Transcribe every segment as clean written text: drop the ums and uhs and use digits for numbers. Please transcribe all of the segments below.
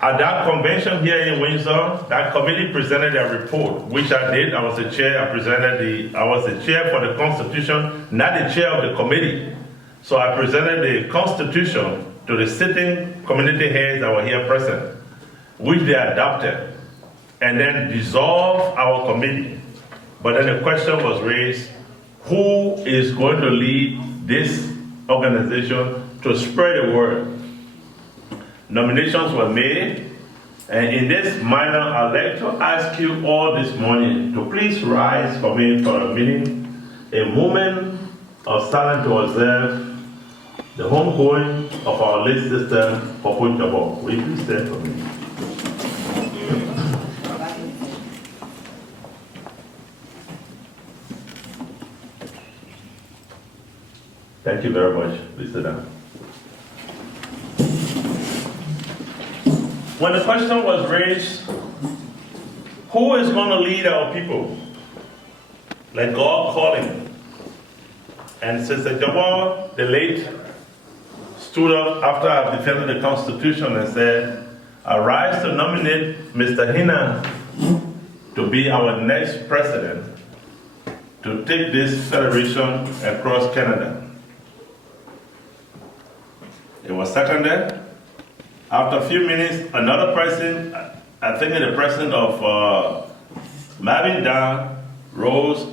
At that convention here in Windsor, that committee presented a report, which I did. I was the chair. I was the chair for the Constitution, not the chair of the committee. So I presented the Constitution to the sitting community heads that were here present, which they adopted, and then dissolved our committee. But then the question was raised, who is going to lead this organization to spread the word? Nominations were made, and in this manner, I'd like to ask you all this morning to please rise for me for a minute, a moment of silence to observe the homegoing of our late sister, Popo Jabo. Will you please stand for me? Thank you very much. Please sit down. When the question was raised, who is going to lead our people? Let God call him. And Sister Jabo, the late, stood up after I defended the Constitution and said, I rise to nominate Mr. Hina to be our next president to take this federation across Canada. It was seconded. After a few minutes, another person, I think the president of Marvin Dan, rose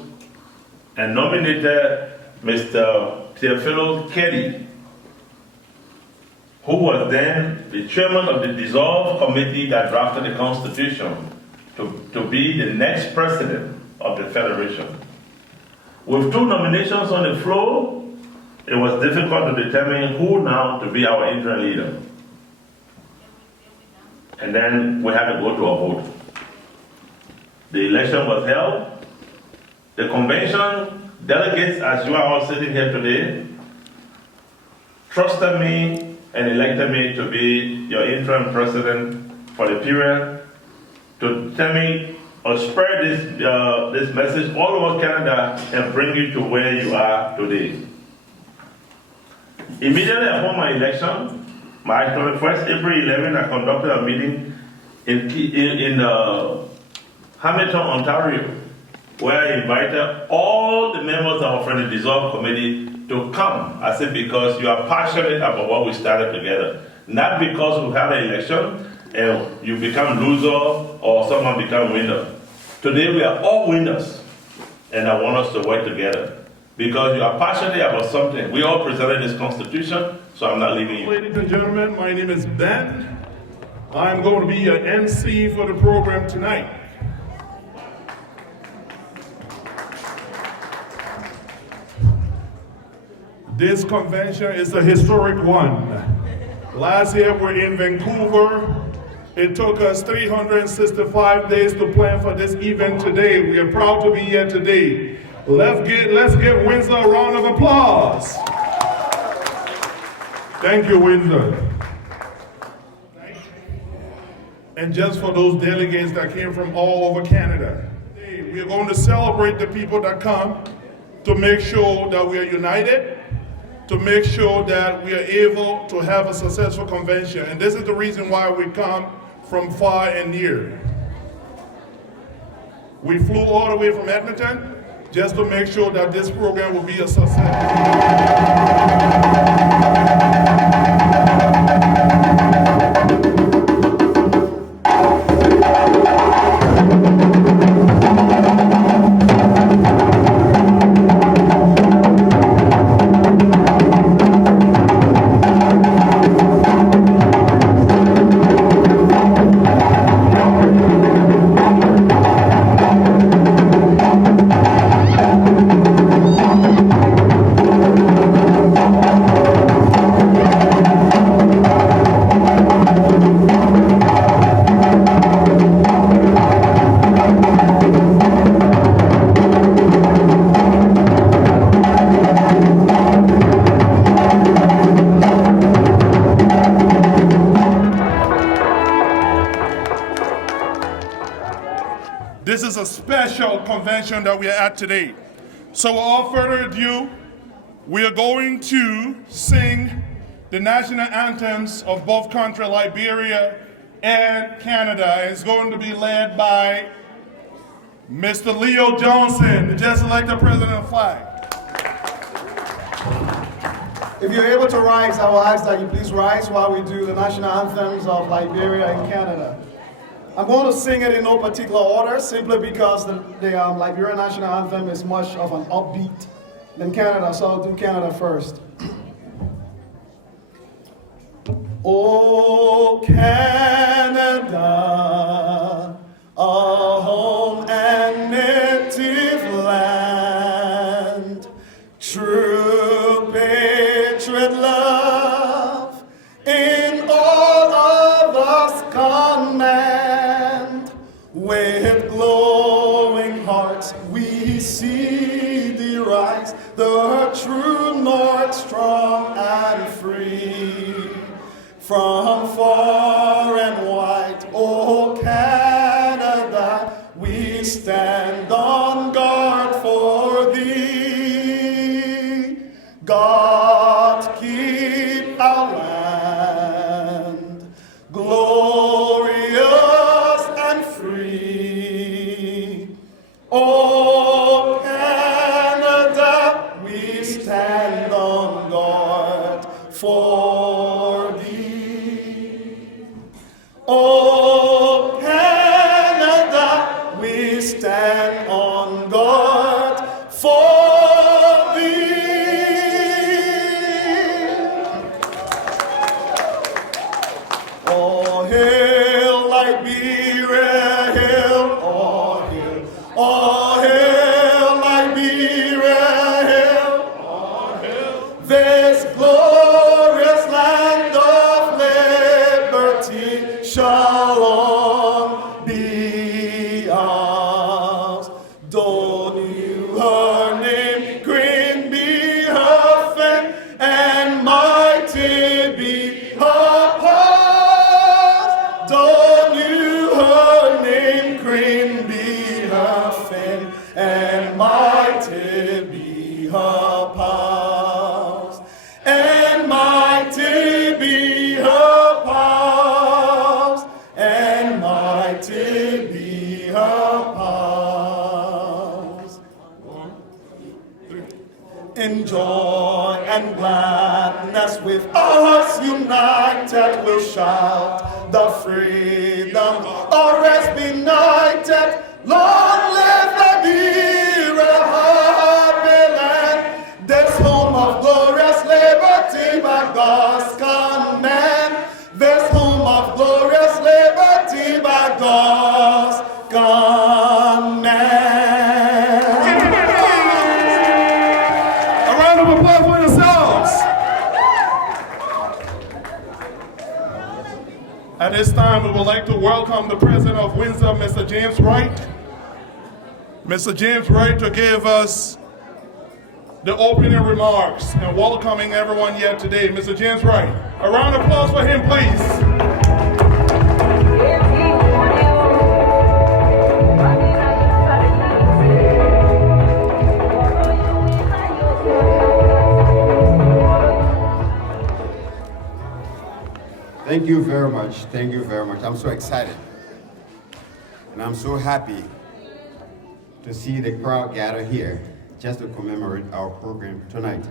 and nominated Mr. Theophilus Kelly, who was then the chairman of the dissolved committee that drafted the Constitution, to be the next president of the Federation. With two nominations on the floor, it was difficult to determine who now to be our interim leader. And then we had to go to a vote. The election was held. The convention delegates, as you are all sitting here today, trusted me and elected me to be your interim president for the period, to tell me or spread this message all over Canada and bring you to where you are today. Immediately upon my election, my 21st April 11, I conducted a meeting in Hamilton, Ontario, where I invited all the members of the dissolved committee to come. I said, because you are passionate about what we started together. Not because we had an election and you become loser or someone become winner. Today we are all winners, and I want us to work together. Because you are passionate about something. We all presented this Constitution, so I'm not leaving you. Ladies and gentlemen, my name is Ben. I'm going to be your MC for the program tonight. This convention is a historic one. Last year we were in Vancouver. It took us 365 days to plan for this event today. We are proud to be here today. Let's give Windsor a round of applause. Thank you, Windsor. And just for those delegates that came from all over Canada, we are going to celebrate the people that come to make sure that we are united, to make sure that we are able to have a successful convention. And this is the reason why we come from far and near. We flew all the way from Edmonton just to make sure that this program will be a success. This is a special convention that we are at today. So without further ado, we are going to sing the national anthems of both countries, Liberia and Canada. It's going to be led by Mr. Leo Johnson, the just elected president-elect. If you're able to rise, I will ask that you please rise while we do the national anthems of Liberia and Canada. I'm going to sing it in no particular order, simply because the Liberian national anthem is much of an upbeat than Canada, so I'll do Canada first. Oh, Canada, our home and native land, true patriot love in all of us command. With glowing hearts we see thee rise, the true north, strong and free. From far and wide, oh Canada, we stand on guard for thee. God keep our land glorious and free. Oh Canada, we stand on guard for thee. Oh, Canada, we stand on guard for thee. Oh, hail Liberia, hail, oh, hail, oh, hail Liberia, hail, oh, hail, this glorious land of liberty shall long be ours. Don't you her name, green be her fame, and mighty be her powers. Don't you her name, green be her fame, and mighty be her powers, and mighty be her powers, and mighty be her powers. In joy and gladness with us united we'll shout the freedom of rest benighted. Long live Liberia, happy land, this home of glorious liberty by God's command. This home of glorious liberty by God's command. A round of applause for yourselves. At this time, we would like to welcome the President of Windsor, Mr. James Wright. Mr. James Wright to give us the opening remarks and welcoming everyone here today. Mr. James Wright. A round of applause for him, please. Thank you very much. Thank you very much. I'm so excited. And I'm so happy to see the crowd gather here just to commemorate our program tonight.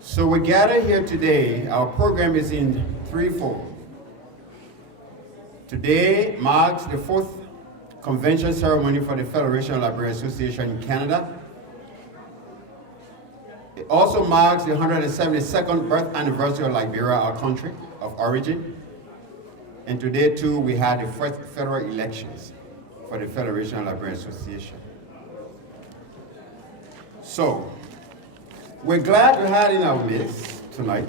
So we gather here today. Our program is in threefold. Today marks the 4th convention ceremony for the Federation of Liberian Association in Canada. It also marks the 172nd birth anniversary of Liberia, our country of origin. And today too, we had the first federal elections for the Federation of Liberian Association. So, we're glad to have in our midst tonight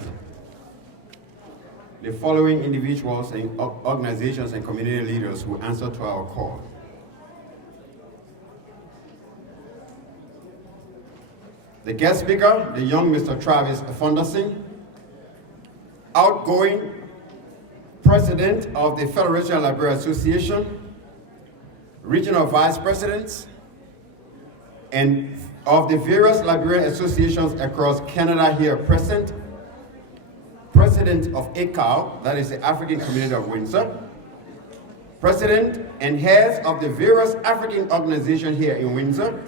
the following individuals and organizations and community leaders who answer to our call. The guest speaker, the young Mr. Travis Fonderson, outgoing President of the Federation of Liberian Association, Regional Vice Presidents, and of the various Liberian associations across Canada here present, President President of ACAL, that is the African Community of Windsor, President and heads of the various African organizations here in Windsor,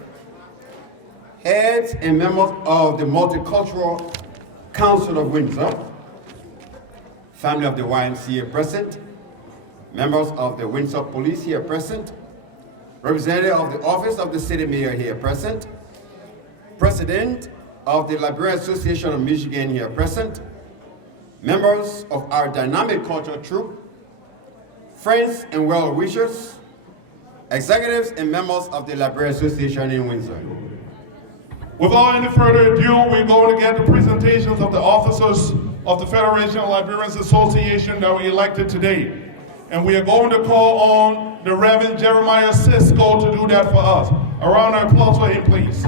heads and members of the Multicultural Council of Windsor, family of the YMCA present, members of the Windsor Police here present, representative of the Office of the City Mayor here present, President of the Liberian Association of Michigan here present, members of our dynamic cultural troupe, friends and well-wishers, executives and members of the Liberian Association in Windsor. Without any further ado, we're going to get the presentations of the officers of the Federation of Liberians Association that we elected today. And we are going to call on the Reverend Jeremiah Cisco to do that for us. A round of applause for him, please.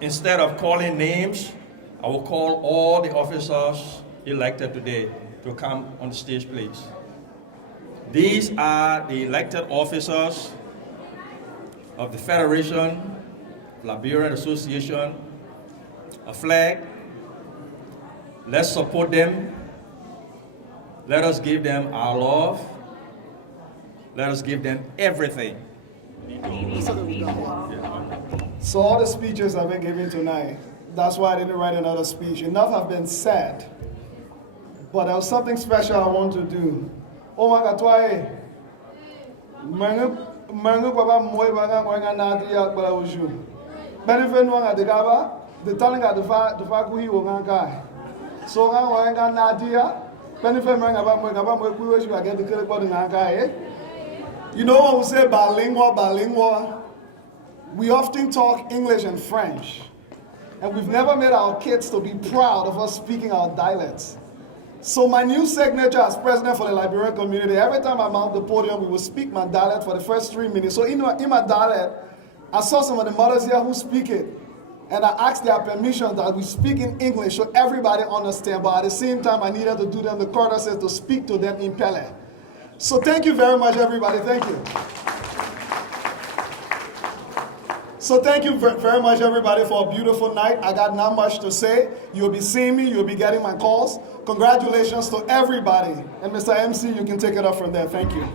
Instead of calling names, I will call all the officers elected today to come on the stage, please. These are the elected officers of the Federation, Liberian Association, a flag. Let's support them. Let us give them our love. Let us give them everything. So all the speeches I've been giving tonight, that's why I didn't write another speech. Enough have been said. But there was something special I want to do. Oh my God, why? Mangu baba moy banga ngoinga nadi yak bala uju. Benefit wanga de gaba, the telling at the fa kuhi wanga. So nga ngoinga nadia, benefit manga ba moy kuhi uju I get the credit for the nanga. You know when we say bilingual, we often talk English and French. And we've never made our kids to be proud of us speaking our dialects. So my new signature as president for the Liberian community, every time I'm on the podium, we will speak my dialect for the first 3 minutes. So in my dialect, I saw some of the mothers here who speak it. And I asked their permission that we speak in English so everybody understands. But at the same time, I needed to do them the courtesy to speak to them in Pele. So thank you very much, everybody. Thank you. So thank you very much, everybody, for a beautiful night. I got not much to say. You'll be seeing me. You'll be getting my calls. Congratulations to everybody. And Mr. MC, you can take it up from there. Thank you.